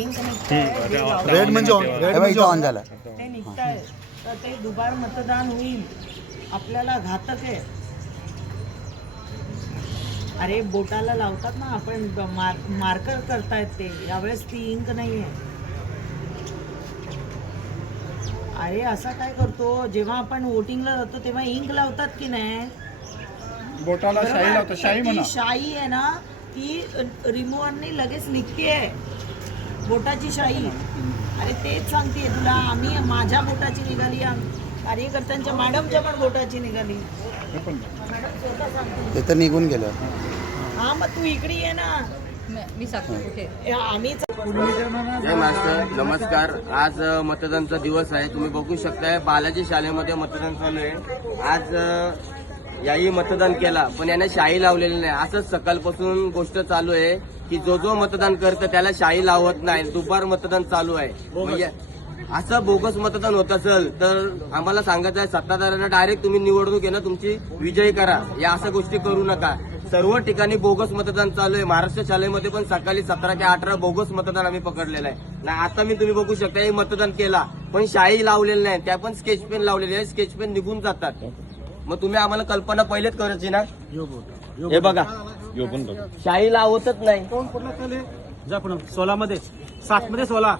Inc निघतंय, red म्हणजे on झाला. ते निघतंय तर ते दुबार मतदान होईल, आपल्याला घातक आहे. अरे बोटाला लावतात ना आपण, मार्कर करतायत ते, यावेळेस ती इंक नाहीये. अरे असा काय करतो, जेव्हा आपण वोटिंगला जातो तेव्हा इंक लावतात की नाही, बोटाला शाई लावतो, शाई म्हणा. ती शाई आहे ना, ती रिमूव्हरने लगेच निघते, बोटाची शाई. अरे तेच सांगते तुला, आम्ही माझ्या बोटाची निघाली, कार्यकर्त्यांच्या मॅडमच्या पण बोटाची निघाली. मॅडम स्वतः सांगते. ते तर निघून गेलं. हा मग तू इकडे ये ना, मी सांगतो कुठे. आम्हीच. जय मास्टर, नमस्कार. आज मतदानचा दिवस आहे. तुम्ही बघू शकताय बालाजी शाळेमध्ये मतदान चालू आहे. आज याही मतदान केला, पण याने शाई लावलेली नाही. असंच सकाळपासून गोष्ट चालू आहे की जो मतदान करतं त्याला शाई लावत नाही. दुपार मतदान चालू आहे. म्हणजे असं बोगस मतदान होत असेल तर आम्हाला सांगायचं आहे, सत्ताधाऱ्यांना डायरेक्ट तुम्ही निवडणूक आहे ना तुमची विजयी करा. या अशा गोष्टी करू नका. सर्व ठिकाणी बोगस मतदान चालू आहे. महाराष्ट्र शाळेमध्ये पण सकाळी 17 ते 18 बोगस मतदान आम्ही पकडलेलं आहे. आता मी तुम्ही बघू शकता हे मतदान केला, पण शाई लावलेली नाही. त्या पण स्केच पेन लावलेली आहे. स्केच पेन निघून जातात. मग तुम्ही आम्हाला कल्पना पहिलेच करायची ना. हे बघा, शाई लावतच नाही. 16 मध्ये 7 मध्ये 16